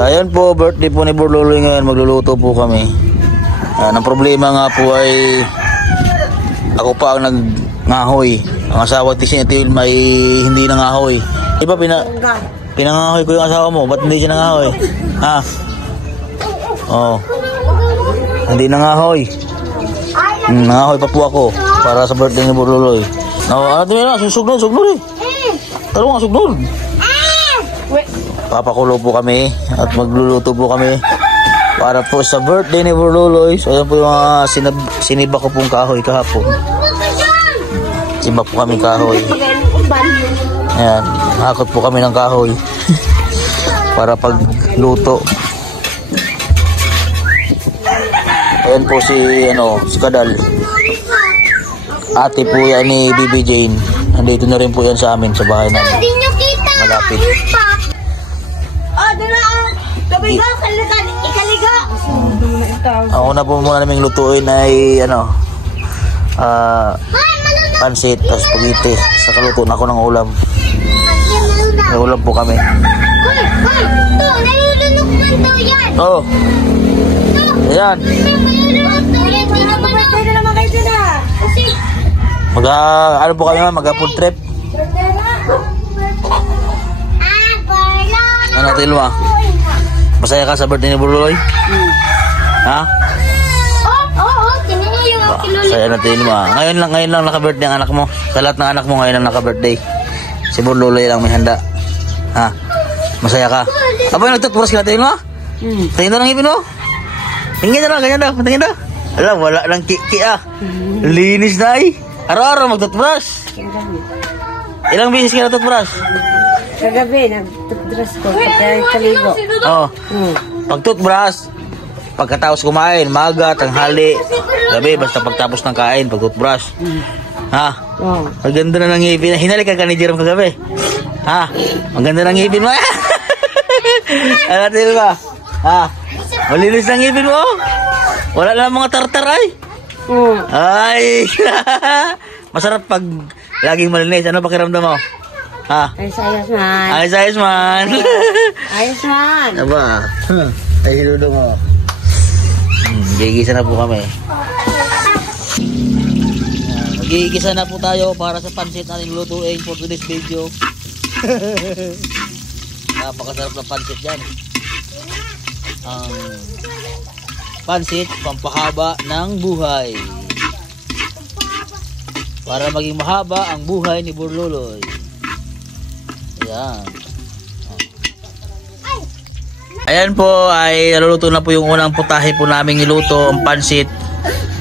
Ayan po, birthday po ni Burloloy ngayon. Magluluto po kami. Ang problema nga po ay ako pa ang nagngahoy. Ang asawa ni Wilma ay hindi nangahoy. Diba pinangahoy ko yung asawa mo? Ba't hindi siya nangahoy? Ha? Oh. Hindi nangahoy. Nangahoy pa po ako para sa birthday ni Burloloy. Ano na? Sugnod eh. Taro nga, sugnod. Papakulo po kami at magluluto po kami para po sa birthday ni Burloloy. So ayan po yung siniba ko pong kahoy kahapon. Siba po kami kahoy. Ayan, hakot po kami ng kahoy para pagluto. Ayan po si Kadal. Ate po yan ni Bibi Jane. Nandito na rin po yan sa amin sa bahay namin. Malapit. Ang una po muna naming lutuin ay pansit, tapos spaghetti. Saka luto na ako ng ulam. May ulam po kami. Oh. Ayan. Ano po kami, mag-food trip. Ano, Tilma? Masaya ka sa birthday ni Burloloy? Ha? Oo, tinanong yung kilolo. Masaya na, Tilma. Ngayon lang naka-birthday ang anak mo. Sa lahat ng anak mo, ngayon lang naka-birthday. Si Burloloy lang may handa. Ha? Masaya ka? Aba, nagtutpuras ka na, Tilma? Tingin na lang ipin mo? Tingin na lang, ganyan daw. Tingin na. Alam, wala lang kiki Linis na ay. Araw-araw magtutbrush. Ilang beses ka natutbrush? Kagabi, nag-toothbrush ko. Pagkaligo. Oo. Pag-toothbrush, pagkatapos kumain, maga, tanghali, gabi, basta pagtapos ng kain, pag-toothbrush. Ha? Oo. Ang ganda na ng ngipin. Hinalikan ka ni Jerome kagabi. Ha? Ang ganda ng ngipin mo. Ano natin ba? Ha? Malinis ng ngipin mo? Wala na mga tartar ay. Ay. Masarap pag laging malinis. Ano pakiramdam mo? Ha? Ayos man. Ayos man. Ayos man. Aba. Ay hiludong mo. Gigisa na po kami. Magigisa na po tayo para sa pansit natin lutuin for today's video. Napakasarap na pansit dyan. Ang pansit, pampahaba ng buhay. Para maging mahaba ang buhay ni Burloloy. Ayan. Ayan po, ay naluluto na po yung unang putahe po namin niluto, ang pansit.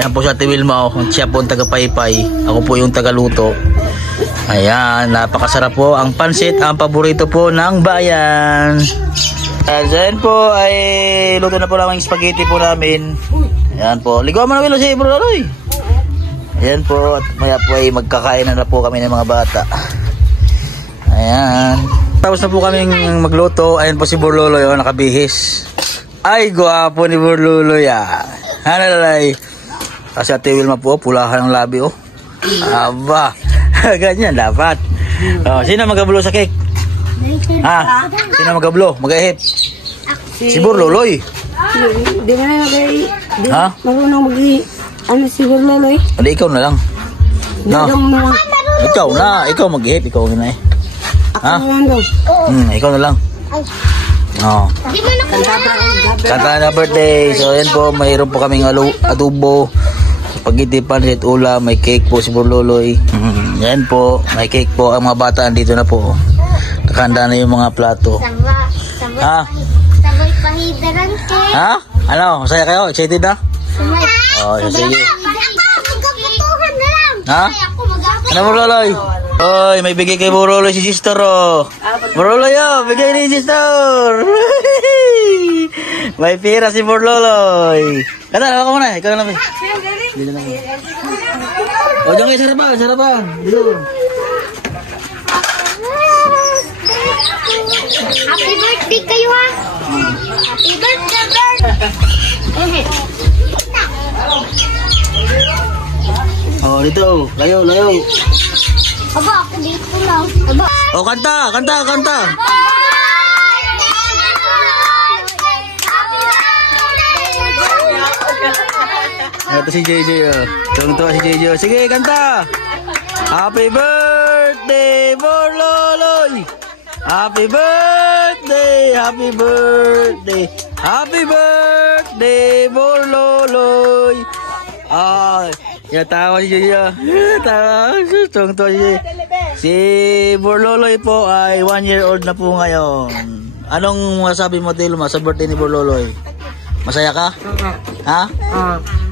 Ayan po si Ate Wilma, siya po ang taga-paypay. Ako po yung taga-luto. Ayan, napakasarap po ang pansit, ang paborito po ng bayan. Ayan po, ay luto na po lang yung spaghetti po namin. Ayan po, ligaw mo na Willow si Burloloy. Ayan po, at maya po ay magkakain na po kami ng mga bata. Ayan. Tapos na po kaming magluto. Ayan po si Burloloy, nakabihis. Ay, guwapo ni Burloloy Hanalay. Kasi Ate Wilma po, pulahan ng labi Aba, ganyan dapat. Sino magablo sa cake? Ha? Sino magablo? Mag-ahip? Si Burloloy. Di ba na Ha? marunong si Burloloy? Hindi, ikaw na lang. No. Ikaw na. Ikaw mag-ahip. Ikaw na Ha? Ikaw na lang. Oh. Kanta na birthday. So yan po, mayroon po kaming adobo, spaghetti, pansit, ulam, may cake po si Burloloy. Yan po, may cake po. Ang mga bata andito na po. Nakahanda na yung mga plato. Ha? Sabay pahidaran ke. Ha? Ano? Masaya kayo? Excited na? Oh, sige. Magkaputuhan na lang. Ha? Ano Burloloy? Oy, may bigay kay Burloloy si sister Burloloy bigay ni sister. May pira si Burloloy. Kata, hawa ka muna. Ikaw na lang. Dito na. O, dyan kayo, sarapan. Dito. Happy birthday kayo Happy birthday. Oh, dito. Layo. Aba, ako dito lang. Aba. Oh, kanta. Ito si JJ, oh. Tuwang-tuwa si JJ. Sige, kanta! Happy birthday, Borloloy! Happy birthday, happy birthday, happy birthday, Borloloy! Ah, tawa si JJ. Tawa, tuwang-tuwa si JJ. Si Borloloy po ay 1 year old na po ngayon. Anong masabi mo, Tilma, sa birthday ni Borloloy? Masaya ka? Ha?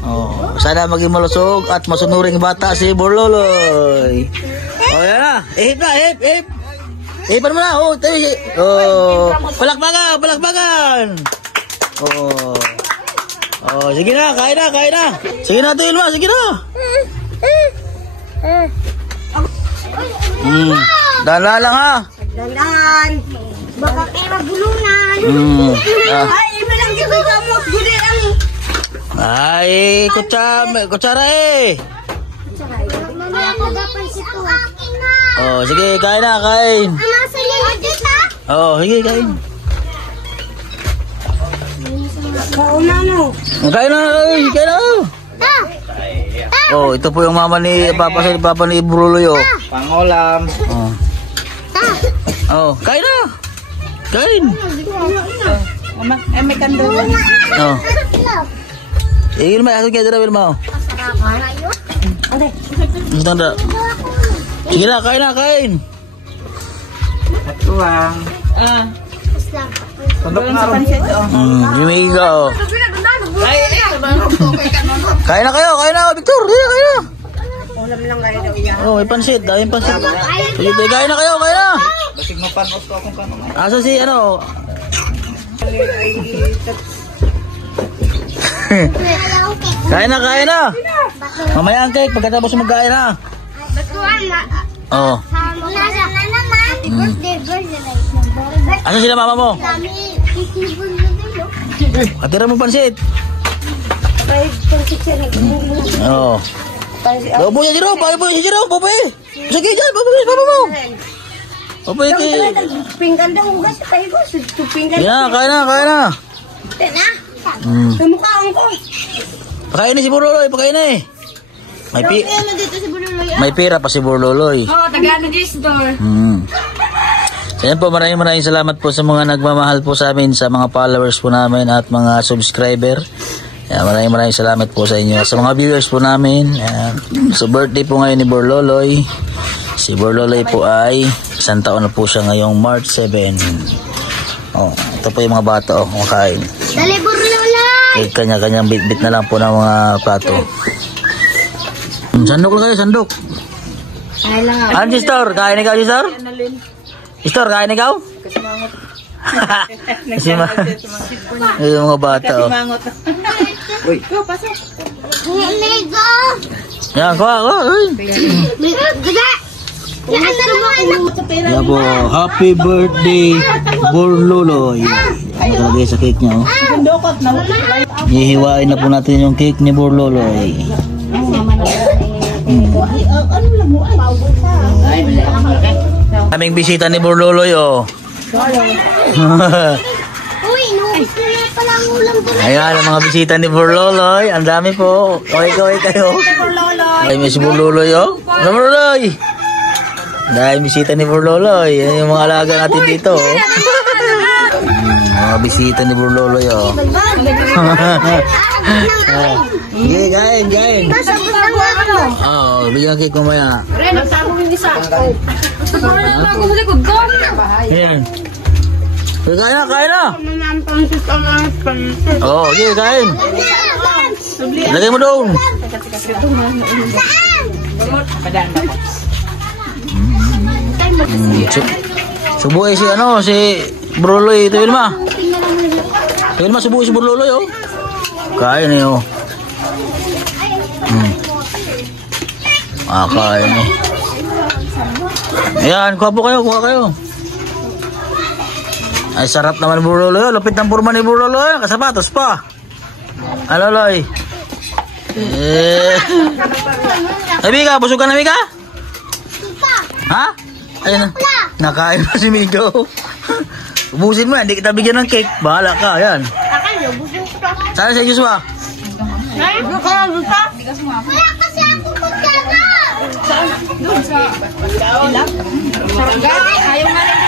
Oh, sana maging malusog at masunuring bata si Borloloy. Oh, yan na. Ihip na, ihip. Ihipan mo na. Oh, tayo. Oh, palakpakan. Oh. Oh, sige na, kain na. Sige na, Tilma, sige na. Dala lang ha. Dandan. Baka kayo mabulunan. Ay, iba lang dito kamot. Guli ang... Ay, kutsara eh. Mamaya ko dapat sito. Akin na. Oh, sige, kain na, kain. Nasa liyo dito? Oh, sige, kain. Kauna no. Kain na. Oh, ito po yung mama ni Papa ni Borloloy, oh. Pangulam. Oh. Oh, kain na. Kain. May kandol. Oh. Wilma, ako kaya dira Wilma. Gusto na. Sige na, kain. Tuwang. Tundok na ron. Jumiga, oh. Kain na kayo, Victor. Kain na. Ulam lang kayo daw yan. Oh, may pansit. Kain na kayo. Basig mo panos ko akong kanon. Asa si ano? Kain na. Mamaya ang cake pagkatapos magkain na. Batuan na. Oh. Nasa na naman. Birthday. Asa sila mama mo? Kami festival na dito. Katira mo pansit. Ay, pansit siya. Oh. Bobo ya Jiro, bobo eh. Sige dyan, bobo mo. Bobo eh. Pinggan daw ugas tayo ko. Pinggan. Yeah, kain na. Tena. Kamukhaan ko. Pakain na si Borloloy, pakain na eh. Ano dito si Buloloy? May pira pa si Borloloy. Oh, taga-ano this door. So yan po, maraming salamat po sa mga nagmamahal po sa amin, sa mga followers po namin at mga subscriber. Yan, maraming salamat po sa inyo. Sa mga viewers po namin, sa birthday po ngayon ni Borloloy. Si Borloloy po ay 1 taon na po siya ngayong March 7. Oh, ito po yung mga bata, oh, kumakain. Dali Buloloy! Kanya-kanyang bit-bit na lang po ng mga plato. Sandok lang kayo, sandok. Ay lang ako. Ano, Gistor? Kain ikaw, Gistor? Gistor, kain ikaw? Kasi yung mga bata, oh. Uy. Ligo! Yan, kuha. Gada! Yan na naman! Yan po, happy birthday, Borloloy. Ito lagay sa cake niya, oh. Hihiwain na po natin yung cake ni Borloloy. Kaming bisita ni Borloloy, oh. Uy, nubis na lang pala ang ulam ko. Ayan, ang mga bisita ni Borloloy. Ang dami po. Kaway kayo. Ay, may si Borloloy, oh. Ano, Borloloy? Dahil bisita ni Borloloy. Yan yung mga alaga natin dito, oh. Mga bisita ni Borloloy, oh. Sige, kain. Oh, bigyan cake mamaya. Ayan. Kain na. Oh, okay, kain. Lagay mo doon. Subuhay si Borloloy. Ito Wilma. Subuhay si Borloloy, oh. Kain eh, oh. Kain eh. Ayan, kuha kayo. Ay, sarap naman ni Borloloy. Lapit ng purma ni Borloloy. Kasapatos pa. Aloloy. Ay, Mika, busog ka na, Mika? Ha? Ayun na. Nakain na si Mika. Ubusin mo yan. Hindi kita bigyan ng cake. Bahala ka. Ayan. Sana si Joshua. Doon ka lang, doon ka. Wala kasi ako magkana. Doon sa... Ilang? Sarga. Ayaw nga rin